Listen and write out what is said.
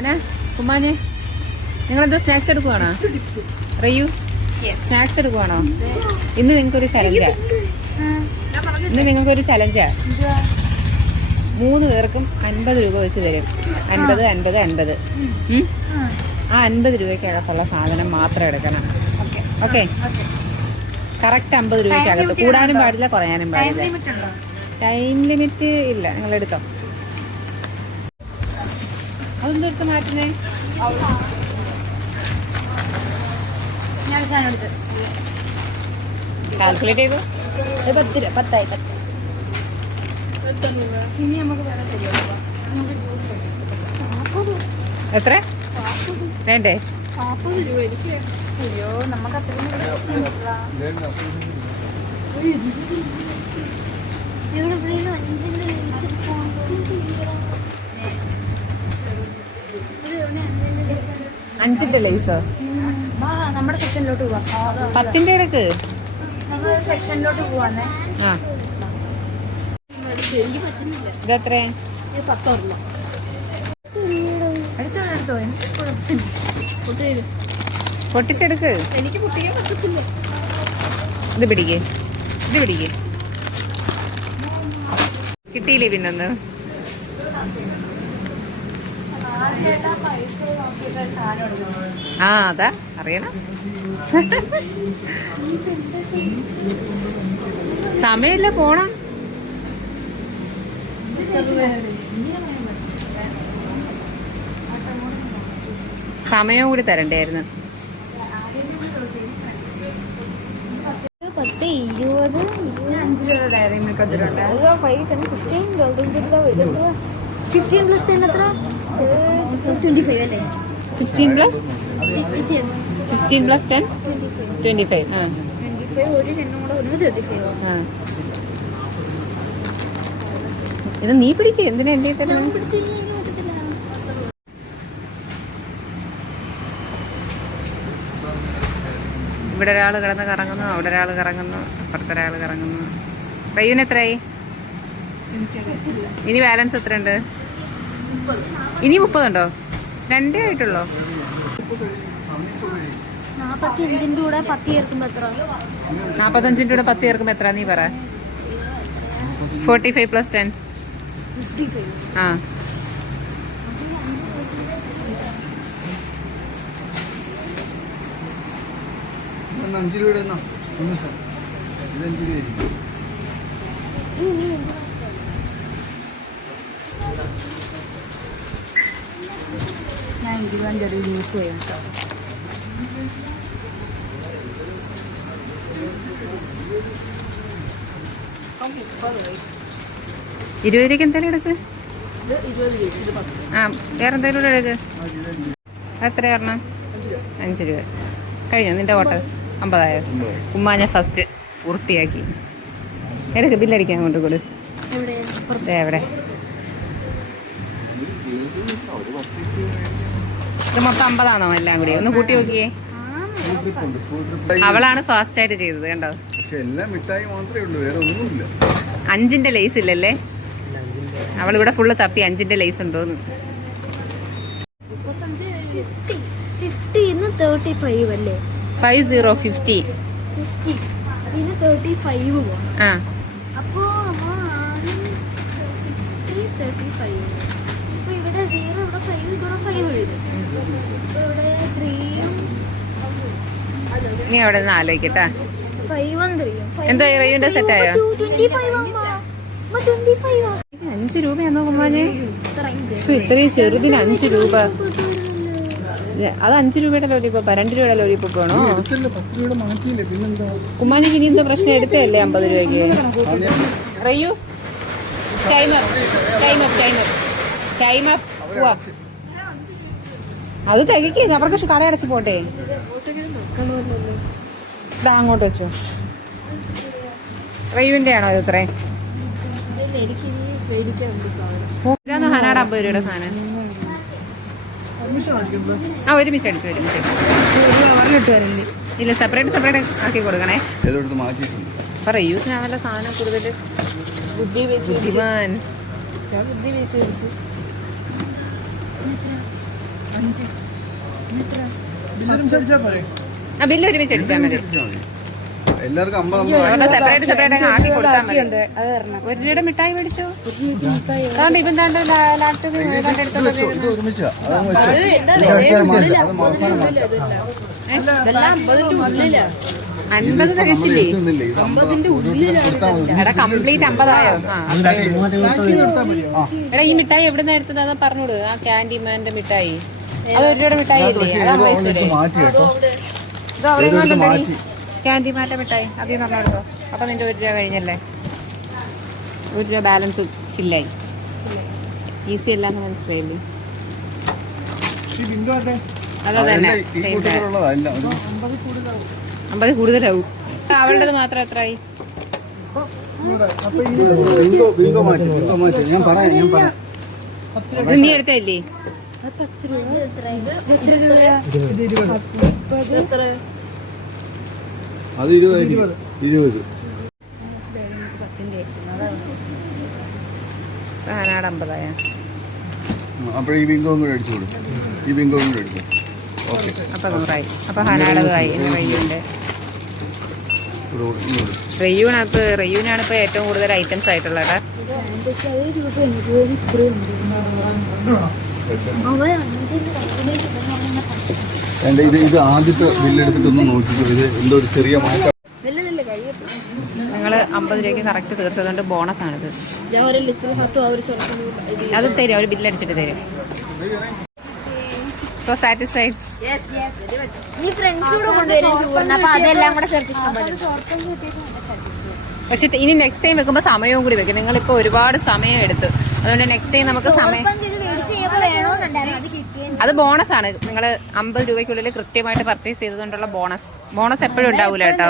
അന കുമ്മാനെ നിങ്ങളെന്തോ snacks എടുക്കുവാണോ? റയ്യു snacks എടുക്കുവാണോ? ഇന്ന് നിങ്ങൾക്കൊരു ചലഞ്ചാ ഇന്ന് നിങ്ങൾക്കൊരു ചലഞ്ചാ മൂന്ന് പേർക്കും അൻപത് രൂപ വെച്ച് തരും. അൻപത് അൻപത് അൻപത്. ആ അൻപത് രൂപയ്ക്കകത്തുള്ള സാധനം മാത്രം എടുക്കണം. ഓക്കെ കറക്റ്റ് അമ്പത് രൂപയ്ക്കകത്ത്. കൂടാനും പാടില്ല കുറയാനും പാടില്ല. ടൈം ലിമിറ്റ് ഇല്ല. നിങ്ങൾ എടുത്തോ അതൊന്നും എടുത്ത് മാറ്റുന്നേ? ഞാൻ സാധനം എടുത്ത്. കാൽക്കുലേറ്റ് ചെയ്തു? പത്ത് രൂപ പത്തായി പത്ത്. ഇനി നമുക്ക് വേറെ ശരിയാക്കാം നമുക്ക് ജ്യൂസ് എത്ര? വേണ്ടേ? നാൽപ്പത് രൂപ. എനിക്ക് അയ്യോ നമുക്ക് അത്രയും ഇവിടെ ഇവിടെ അഞ്ചിന്റെ അഞ്ചിന്റെ ലേസോ നമ്മുടെ സെക്ഷനിലോട്ട് പോവാം. പത്തിന്റെ ഇടയ്ക്ക്? സെക്ഷനിലോട്ട് പോവാന്നേ. ആ. എനിക്ക് ഇതെത്ര പത്തോറില്ല എടുത്തോ പൊട്ടിച്ചെടുക്ക്. എനിക്ക് പൊട്ടിക്കാൻ പറ്റത്തില്ല. ഇത് പിടിക്ക്. ഇത് പിടിക്ക്. കിട്ടിയില്ലേ പിന്നൊന്ന്? ആ അതാ. അറിയണം. സമയമില്ല പോണം. സമയം കൂടി തരണ്ടായിരുന്നു. പത്ത് ഇരുപത് അഞ്ച് രൂപ ഡയറി മിൽക്ക് അതിലുണ്ട്. Five ten fifteen fifteen plus ten എത്ര? ട്വന്റി ഫൈവ് അല്ലേ? Fifteen plus fifteen plus ten twenty five ആ. ഇത് നീ പിടിക്കുക എന്തിനാ എന്റെ എനിക്ക് പറ്റത്തില്ല ഇവിടെ ഒരാൾ കിടന്ന് കറങ്ങുന്നു അവിടെ ഒരാൾ കറങ്ങുന്നു അപ്പുറത്തെ ഒരാൾ കറങ്ങുന്നു. റയ്യൂന് എത്രയായി? ഇനി ബാലൻസ് എത്രയുണ്ട്? ഉണ്ട് ഇനി മുപ്പതുണ്ടോ? രണ്ടേ ആയിട്ടുള്ളോ? നാപ്പത്തഞ്ചിന്റെ കൂടെ പത്ത് ചേർക്കുമ്പോൾ എത്ര? നാൽപ്പത്തഞ്ചിന്റെ കൂടെ പത്ത് ചേർക്കുമ്പോൾ എത്ര നീ പറ. Forty five plus ten. ആ. ഒന്ന് അഞ്ച് രൂപയുടെ എന്നാ? ഒന്ന് സാർ. ഇത് അഞ്ച് രൂപയായിരിക്കും ഞാൻ തീയതി യൂസ് ചെയ്യും കേട്ടോ. ഇരുപത് രൂപയ്ക്ക് എന്തായാലും എടുക്ക്? ആ വേറെ എന്തായാലും കൂടെ എടുക്ക്. എത്ര പറഞ്ഞ? അഞ്ച് രൂപ. കഴിഞ്ഞോ നിന്റെ ഓട്ട? അമ്പതായോ ഉമ്മാനെ ഫസ്റ്റ് പൂർത്തിയാക്കി. എടുക്ക് ബില്ലടിക്കാൻ കൊണ്ട് കൊടു എവിടെ? ഇത് മൊത്തം അമ്പതാണോ എല്ലാം കൂടി? ഒന്ന് കൂട്ടി നോക്കിയേ. അവളാണ് ഫാസ്റ്റ് ആയിട്ട് ചെയ്തത് കണ്ടോ? പക്ഷെ എല്ലാം മിഠായി മാത്രമേ ഉള്ളൂ വേറെ ഒന്നുമില്ല. അഞ്ചിന്റെ ലേസ് ഇല്ലല്ലേ? അവൾ ഇവിടെ ഫുള്ള് തപ്പി അഞ്ചിന്റെ ലേസ് ഉണ്ടോന്ന്. ഫൈവ് അല്ലേ? ഫൈവ് സീറോ ഫിഫ്റ്റി ഫിഫ്റ്റി അതിന് തേർട്ടി ഫൈവ് ആ. ഇപ്പോൾ ഇവിടെ സീറോ ഇവിടെ ഫൈവ് ഇവിടെ ഫൈവ് എഴുതി ഇപ്പോൾ ഇവിടെ ത്രീയും നീ അവിടെ നിന്ന് ആലോചിക്കട്ടാ. എന്തോ ഈ സെറ്റ് ആയോ? അഞ്ചു രൂപയാണോ കുമ്മാനെ ഇത്രയും ചെറുതിന് അഞ്ചു രൂപ. അത് അഞ്ചു രൂപയുടെ ലോലിപ്പോപ്പ രണ്ട് രൂപയുടെ ലോലിപ്പോപ്പ് പിന്നെന്താ കുമ്മാനിക്ക് ഇനി എന്തോ പ്രശ്നം എടുത്തല്ലേ അമ്പത് രൂപയ്ക്ക്? റയ്യു ടൈമർ ടൈമർ ടൈമർ പോവാ അത് തികയ്ക്കേ അവർക്ക് പക്ഷെ കടയടച്ച് പോട്ടെ. ഇതാ അങ്ങോട്ട് വെച്ചു. റയ്യുവിന്റെ ആണോ ഇത് സാധനം ഇതാന്ന് ഹനാട് അമ്പത് രൂപയുടെ സാധനം? ആ ഒരുമിച്ച് അടിച്ചു ഒരുമിച്ച് അടിച്ചു. ഇല്ല സെപ്പറേറ്റ് സെപ്പറേറ്റ് ആക്കി കൊടുക്കണേ. അപ്പൊ സാധനം കൂടുതൽ ബുദ്ധി വെച്ച് ബുദ്ധിമാൻ. ബുദ്ധി ആ ബില്ല് ഒരുമിച്ച് അടിച്ചാൽ മതി. എല്ലാവർക്കും സെപ്പറേറ്റ് സെപ്പറേറ്റ് ആക്കി കൊടുത്താൽ മതി. ഒരു രൂപയുടെ മിഠായി മേടിച്ചു? അതുകൊണ്ട് ഇവൻ താണ്ട് ലാപ്ടോപ്പ് അൻപത് തികച്ചില്ലേ എടാ കംപ്ലീറ്റ് അമ്പതായോ? എടാ ഈ മിഠായി എവിടുന്ന എടുത്തത്? അതാ പറഞ്ഞോട് ആ ക്യാൻഡിമാന്റെ മിഠായി. അത് ഒരു മിഠായി രൂപ മാറ്റി ഇത് അവിടെ മിഠായി. അതിൽ നിന്ന് എടുത്തോ അപ്പൊ നിന്റെ ഒരു രൂപ കഴിഞ്ഞല്ലേ? ഒരു രൂപ ബാലൻസ് ഫില്ലായി. ഈസി അല്ലാന്ന് മനസ്സിലായില്ലേ? അത് തന്നെ. അമ്പത് കൂടുതലാവും. അവളുടേത് മാത്രം എത്രയായി നീ ബിങ്കോ അത് ഇരുപത് അപ്പോൾ ഈ ബിങ്കോ കൂടെ അടിച്ചു കൊടുക്കും. ഈ ബിങ്കോ കൂടെ എടുക്കും ഓക്കെ. അപ്പൊ നൂറായി. അപ്പൊ ഹനാടതായി റയ്യൂന്റെ റയ്യൂണ് ഇപ്പൊ റയ്യൂനാണ് ഇപ്പൊ ഏറ്റവും കൂടുതൽ ഐറ്റംസ് ആയിട്ടുള്ളത്. കേട്ടോ എന്റെ ഇത് ഇത് ആദ്യത്തെ ബില്ലെടുത്തിട്ടൊന്ന് നോക്കിക്കോ. ഇത് എന്തോ ഒരു ചെറിയ മാറ്റം. നിങ്ങൾ അമ്പത് രൂപയ്ക്ക് കറക്റ്റ് തീർത്തതുകൊണ്ട് ബോണസ് ആണിത്. അത് തരും അവർ ബില്ലടിച്ചിട്ട് തരും. സോ സാറ്റിസ്ഫൈഡ് പക്ഷെ ഇനി നെക്സ്റ്റ് ടൈം വെക്കുമ്പോൾ സമയവും കൂടി വെക്കും. നിങ്ങളിപ്പോൾ ഒരുപാട് സമയം എടുത്തു. അതുകൊണ്ട് നെക്സ്റ്റ് ടൈം നമുക്ക് സമയം ഇപ്പം ഇത് മേടിച്ച് കഴിയുമ്പോൾ വേണമെന്നുണ്ടായിരുന്നു അത് കിട്ടിയത് അത് ബോണസ് ആണ്. നിങ്ങൾ അമ്പത് രൂപയ്ക്കുള്ളിൽ കൃത്യമായിട്ട് പർച്ചേസ് ചെയ്തതുകൊണ്ടുള്ള ബോണസ് ബോണസ് എപ്പോഴും ഉണ്ടാവില്ല കേട്ടോ.